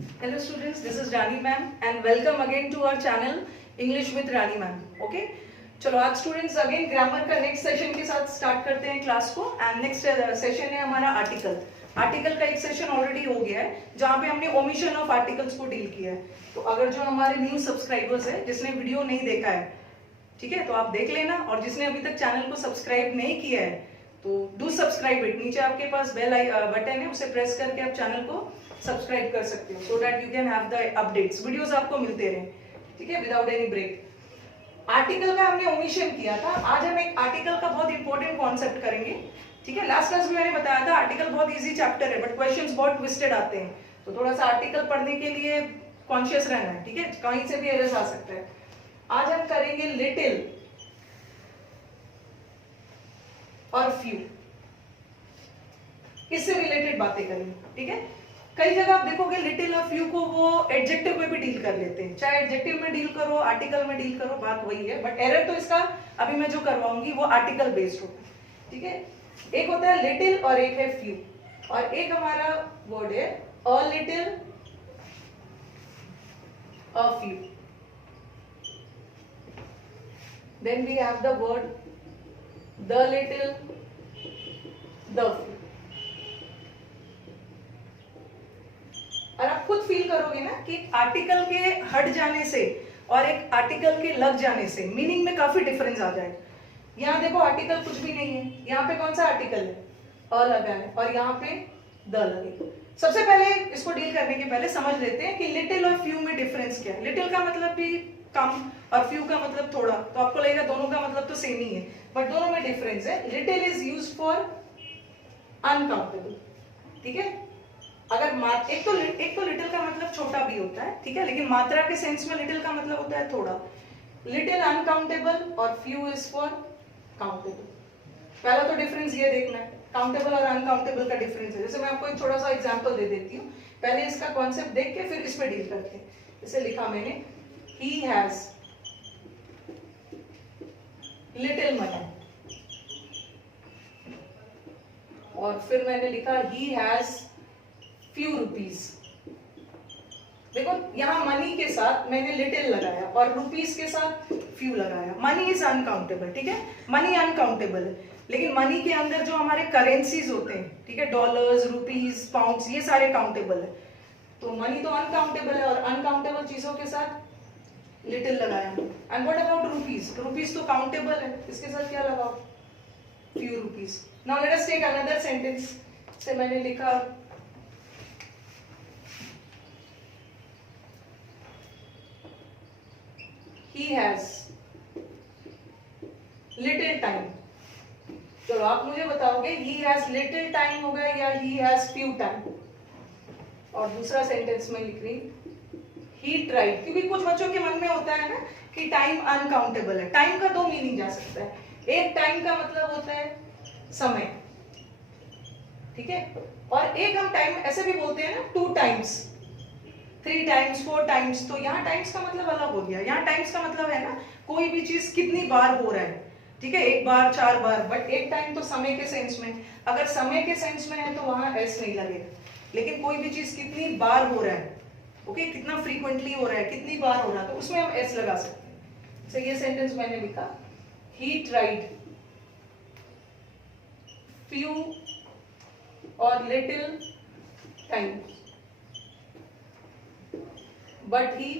Hello students, this is Rani ma'am and welcome again to our channel English with Rani ma'am. Okay? चलो आज students again grammar का next session के साथ start करते हैं class को एंड नेक्स्ट सेशन है हमारा आर्टिकल का एक सेशन ऑलरेडी हो गया है जहाँ पे हमने ओमिशन ऑफ आर्टिकल्स को डील किया है. तो अगर जो हमारे न्यू सब्सक्राइबर्स है जिसने वीडियो नहीं देखा है, ठीक है, तो आप देख लेना, और जिसने अभी तक चैनल को सब्सक्राइब नहीं किया है तो डू सब्सक्राइब इट. नीचे आपके पास बेल बटन है, उसे प्रेस करके आप चैनल को सब्सक्राइब कर सकते हो so that you can have the updates. Videos आपको मिलते रहे, ठीक है, विदाउट एनी ब्रेक. आर्टिकल का हमने ओमिशन किया था. आज हम एक आर्टिकल का बहुत इंपॉर्टेंट कॉन्सेप्ट करेंगे, ठीक है. लास्ट क्लास में मैंने बताया था आर्टिकल बहुत इजी चैप्टर है बट क्वेश्चंस बहुत ट्विस्टेड आते हैं, तो थोड़ा सा आर्टिकल पढ़ने के लिए कॉन्शियस रहना है, ठीक है, कहीं से भी एरर्स आ सकता है. आज हम करेंगे लिटिल और फ्यू, इससे रिलेटेड बातें करेंगे, ठीक है. कई जगह आप देखोगे लिटिल और फ्यू को वो एडजेक्टिव में भी डील कर लेते हैं, चाहे एडजेक्टिव में डील करो आर्टिकल में डील करो, बात वही है. बट एरर तो इसका अभी मैं जो करवाऊंगी वो आर्टिकल बेस्ड होता है, ठीक है. एक होता है लिटिल और एक है फ्यू, और एक हमारा वर्ड है a little a few. Then we have the word the little the few. और आप खुद फील करोगे ना कि आर्टिकल के हट जाने से और एक आर्टिकल के लग जाने से मीनिंग में काफी डिफरेंस आ जाएगा. यहाँ देखो आर्टिकल कुछ भी नहीं है, यहाँ पे कौन सा आर्टिकल है, अ लगा है, और यहाँ पे द लगे. सबसे पहले इसको डील करने के पहले समझ लेते हैं कि लिटिल और फ्यू में डिफरेंस क्या है. लिटिल का मतलब भी कम और फ्यू का मतलब थोड़ा, तो आपको लगेगा दोनों का मतलब तो सेम ही है, बट दोनों में डिफरेंस है. Little is used for uncountable, ठीक है. अगर एक तो लिटिल का मतलब छोटा भी होता है, ठीक है, लेकिन मात्रा के सेंस में लिटिल का मतलब होता है थोड़ा. लिटिल अनकाउंटेबल और फ्यू इज फॉर काउंटेबल. पहला तो डिफरेंस ये देखना है, काउंटेबल और अनकाउंटेबल का डिफरेंस है. जैसे मैं आपको एक छोटा सा एग्जांपल दे देती हूँ, पहले इसका कॉन्सेप्ट देख के फिर इस पे डील करते हैं. जैसे लिखा मैंने ही हैज लिटिल मनी, और फिर मैंने लिखा ही हैज few rupees. देखो यहाँ मनी के साथ मैंने लिटिल लगाया और रुपीस के साथ फ्यू लगाया. मनी इज अनकाउंटेबल, ठीक है, मनी अनकाउंटेबल है, लेकिन मनी के अंदर जो हमारे करेंसीज होते हैं, ठीक है, डॉलर्स, रुपीस, पाउंड्स, ये सारे काउंटेबल है. तो मनी तो अनकाउंटेबल है और अनकाउंटेबल चीजों के साथ लिटिल लगाया. And what about rupees? Rupees तो काउंटेबल है, इसके साथ क्या लगाओ, few rupees. Now let us take another sentence. Say मैंने लिखा he has little time. चलो आप मुझे बताओगे he has little time होगा या he has few time. और दूसरा सेंटेंस में लिख रही he tried, क्योंकि कुछ बच्चों के मन में होता है ना कि टाइम अनकाउंटेबल है. टाइम का दो मीनिंग जा सकता है. एक टाइम का मतलब होता है समय, ठीक है, और एक हम टाइम ऐसे भी बोलते हैं ना, 2 times, 3 times, 4 times. तो यहाँ टाइम्स का मतलब अलग हो गया. यहाँ टाइम्स का मतलब है ना कोई भी चीज कितनी बार हो रहा है, ठीक है, 1 बार, 4 बार. बट एक टाइम तो समय के सेंस में, अगर समय के सेंस में है तो वहां एस नहीं लगेगा. लेकिन कोई भी चीज कितनी बार हो रहा है, ओके, कितना फ्रीक्वेंटली हो रहा है, कितनी बार हो रहा है, तो उसमें हम एस लगा सकते हैं. तो ये सेंटेंस मैंने लिखा ही ट्राइड फ्यू और little time but he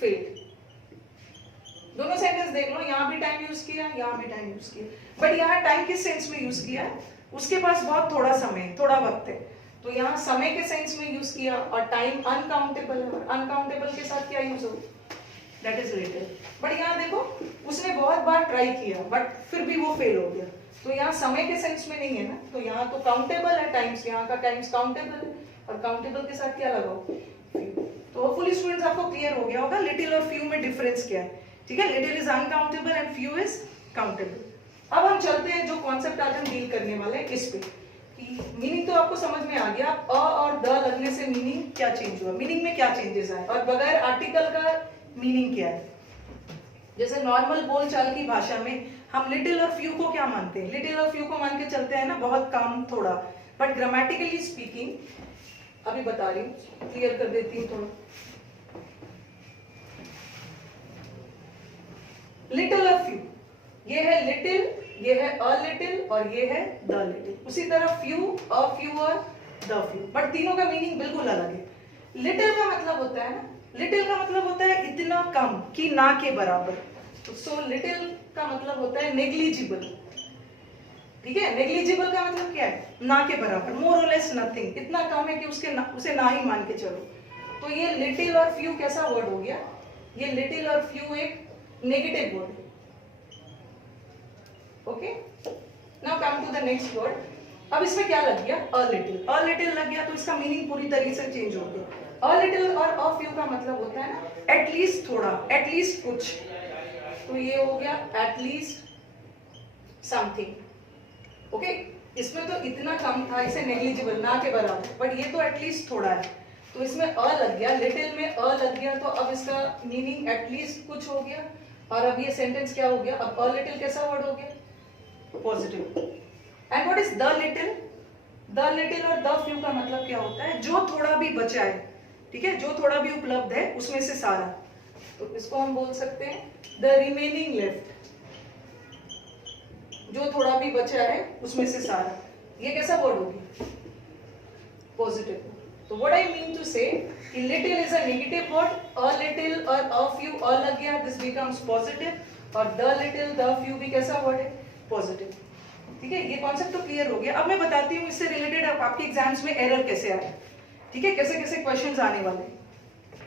failed. दोनों सेंटेंस देख लो, यहाँ भी टाइम यूज किया, यहाँ भी टाइम यूज किया, बट यहाँ टाइम किस सेंस में यूज किया है, उसके पास बहुत थोड़ा समय, थोड़ा वक्त है, तो यहाँ समय के सेंस में यूज किया. और टाइम अनकाउंटेबल है, और अनकाउंटेबल के साथ क्या यूज हो, दैट इज लिटिल. बट यहाँ देखो उसने बहुत बार ट्राई किया बट फिर भी वो फेल हो गया, तो यहाँ समय के सेंस में नहीं है ना, तो यहाँ तो काउंटेबल है टाइम्स, यहाँ का टाइम्स काउंटेबल है, और काउंटेबल के साथ क्या लगाओ, तो होपफुली स्टूडेंट्स आपको क्लियर हो गया होगा लिटिल और फ्यू में डिफरेंस क्या है, ठीक है. Little is uncountable and few is countable. अब हम चलते हैं जो कॉन्सेप्ट आज हम डील करने वाले हैं इस पे, कि मीनिंग तो आपको समझ में आ गया, अ और द लगने से मीनिंग क्या चेंज हुआ, मीनिंग में क्या चेंजेस आए, और बगैर आर्टिकल का मीनिंग क्या है. जैसे नॉर्मल बोलचाल की भाषा में हम लिटिल और फ्यू को क्या मानते हैं, लिटिल और फ्यू को मान के चलते हैं ना बहुत कम, थोड़ा. बट ग्रामेटिकली स्पीकिंग अभी बता रही हूँ, क्लियर कर देती हूँ थोड़ा। लिटिल और फ्यू, ये है लिटिल, ये है अ लिटिल और ये है द लिटिल। उसी तरह फ्यू, अ फ्यू और द फ्यू, बट तीनों का मीनिंग बिल्कुल अलग है। लिटिल का मतलब होता है ना, लिटिल का मतलब होता है इतना कम कि ना के बराबर। सो लिटिल का मतलब होता है नेग्लिजिबल, ठीक है। नेग्लिजिबल का मतलब क्या है, ना के बराबर, मोर और लेस नथिंग, इतना कम है कि उसे ना ही मान के चलो। तो ये लिटिल और फ्यू कैसा वर्ड हो गया, ये लिटिल और फ्यू एक नेगेटिव वर्ड है। Okay, now come to the next word. अब इसमें क्या लग गया, अ लिटिल, अ लिटिल लग गया तो इसका मीनिंग पूरी तरीके से चेंज हो गया। अ लिटिल और अ फ्यू का मतलब होता है ना एटलीस्ट थोड़ा, एटलीस्ट कुछ। तो ये हो गया एटलीस्ट समथिंग। ओके, इसमें तो इतना कम था, इसे नेग्लिजिबल, ना के बराबर, बट ये तो एटलीस्ट थोड़ा है। तो इसमें अ लग गया, लिटिल में अ लग गया, तो अब इसका मीनिंग एटलीस्ट कुछ हो गया। और अब ये सेंटेंस क्या हो गया, अब अ लिटिल कैसा वर्ड हो गया, positive. And what is the little, the little और द फ्यू का मतलब क्या होता है, जो थोड़ा भी बचा है, ठीक है, जो थोड़ा भी उपलब्ध है उसमें से सारा। तो इसको हम बोल सकते हैं द रिमेनिंग लेफ्ट, जो थोड़ा भी बचा है उसमें से सारा। ये कैसा वर्ड होगी, पॉजिटिव। तो व्हाट आई मीन टू से कि little is a negative word, a little और अ फ्यू अ लग गया, दिस बिकम्स पॉजिटिव, और द लिटिल द फ्यू भी कैसा वर्ड है, पॉजिटिव। ठीक है, ये कॉन्सेप्ट तो क्लियर हो गया। अब मैं बताती हूँ इससे रिलेटेड आपके एग्जाम्स में एरर कैसे आए, ठीक है, कैसे कैसे क्वेश्चंस आने वाले।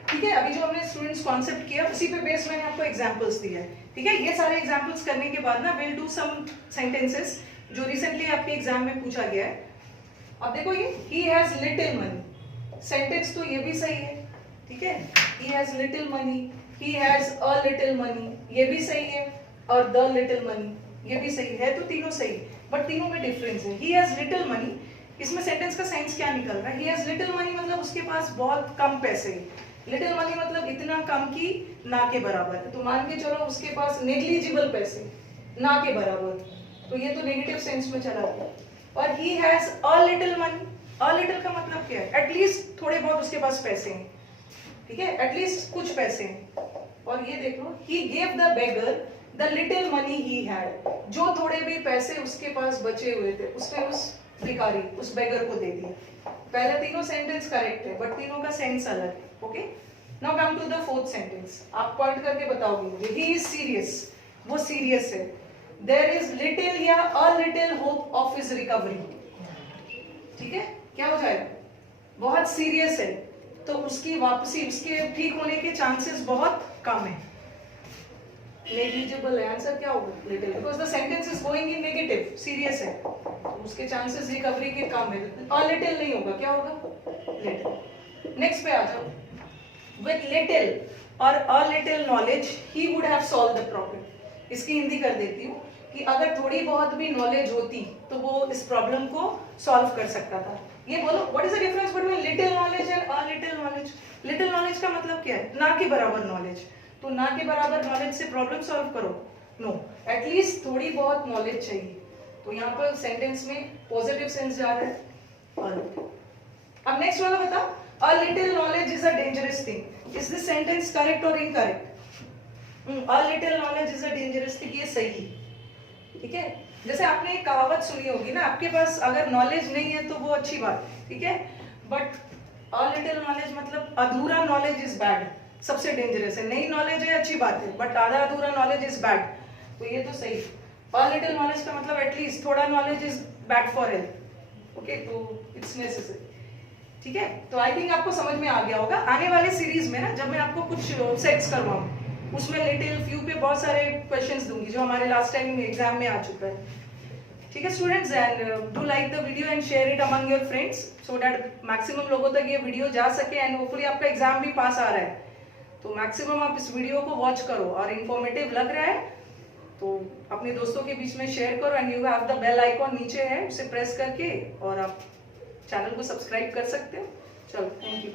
ठीक है, अभी जो हमने स्टूडेंट्स कॉन्सेप्ट किया उसी पे बेस मैंने आपको एग्जांपल्स दिया है। ठीक है, ये सारे एग्जांपल्स करने के बाद ना विल डू सम सेंटेंसेस जो रिसेंटली आपके एग्जाम में पूछा गया है। अब देखो ये he has little money, sentence तो ये भी सही है, ठीक है, he has little money, he has a little money, ये भी सही है, और द लिटिल मनी ये भी सही है, तो तीनों सही, बट तीनों में डिफरेंस है। ही हैज लिटिल मनी, इसमें सेंटेंस का साइंस क्या निकल रहा है, ही हैज लिटिल मनी मतलब उसके पास बहुत कम पैसे हैं, लिटिल मनी मतलब इतना कम कि ना के बराबर है। तो मान के चलो उसके पास नेग्लिजिबल पैसे, ना के बराबर, तो ये तो नेगेटिव सेंस में चला गया। और he has a little money, a little का मतलब क्या है, एटलीस्ट थोड़े बहुत उसके पास पैसे हैं, ठीक है, एटलीस्ट कुछ पैसे हैं। और ये देखो he gave the beggar the little money he had, जो थोड़े भी पैसे उसके पास बचे हुए थे उसने उस भिखारी, उस बेगर को दे दिया। पहले तीनों सेंटेंस करेक्ट है, बट तीनों का सेंस अलग है। Okay, now come to the fourth sentence, आप पॉइंट करके बताओगे मुझे। ही इज सीरियस, वो सीरियस है। देयर इज लिटिल या a little hope of his recovery, ठीक है, क्या हो जाएगा, बहुत सीरियस है तो उसकी वापसी, उसके ठीक होने के चांसेस बहुत कम है। नेग्लिजिबल है, आंसर क्या होगा, little, because the sentence is going in negative, serious है तो उसके चांसेस रिकवरी के कम है। अ लिटिल नहीं होगा, क्या होगा, लिटिल। नेक्स्ट पे आ जाओ, विथ लिटिल और अ little knowledge he would have solve the problem. इसकी हिंदी कर देती हूँ कि अगर थोड़ी बहुत भी नॉलेज होती तो वो इस प्रॉब्लम को सॉल्व कर सकता था। ये बोलो, what is the difference between little knowledge and a little knowledge. Little knowledge का मतलब क्या है, ना के बराबर नॉलेज, तो ना के बराबर नॉलेज से प्रॉब्लम सॉल्व करो, नो, एटलीस्ट थोड़ी बहुत नॉलेज चाहिए। तो यहाँ पर सेंटेंस में पॉजिटिव सेंस जा रहा है। अब नेक्स्ट वाला बताओ, a little knowledge is a dangerous thing, is this sentence correct और incorrect, a little knowledge is a dangerous thing, ये सही, ठीक है। जैसे आपने एक कहावत सुनी होगी ना, आपके पास अगर नॉलेज नहीं है तो वो अच्छी बात, ठीक है, बट अ लिटिल नॉलेज मतलब अधूरा नॉलेज इज बैड, सबसे डेंजरस है। नई नॉलेज है अच्छी बात है, बट आधा अधूरा नॉलेज इज बैड, तो ये तो सही। अ लिटिल नॉलेज का मतलब एटलीस्ट थोड़ा knowledge is bad for health, okay, तो इट्स नेसेसरी, ठीक है। तो आई थिंक आपको समझ में आ गया होगा। आने वाले सीरीज में ना जब मैं आपको कुछ सेट्स करवाऊं उसमें लिटिल फ्यू पे बहुत सारे क्वेश्चंस दूंगी जो हमारे लास्ट टाइम एग्जाम में आ चुका है, ठीक है students. And do like the video and share it among your friends so that maximum लोगों तक ये वीडियो जा सके एंड होपफुली आपका एग्जाम भी पास आ रहा है तो मैक्सिमम आप इस वीडियो को वॉच करो और इन्फॉर्मेटिव लग रहा है तो अपने दोस्तों के बीच में शेयर करो। And you have the bell icon नीचे है, उसे प्रेस करके और आप चैनल को सब्सक्राइब कर सकते हो। चलो, थैंक यू।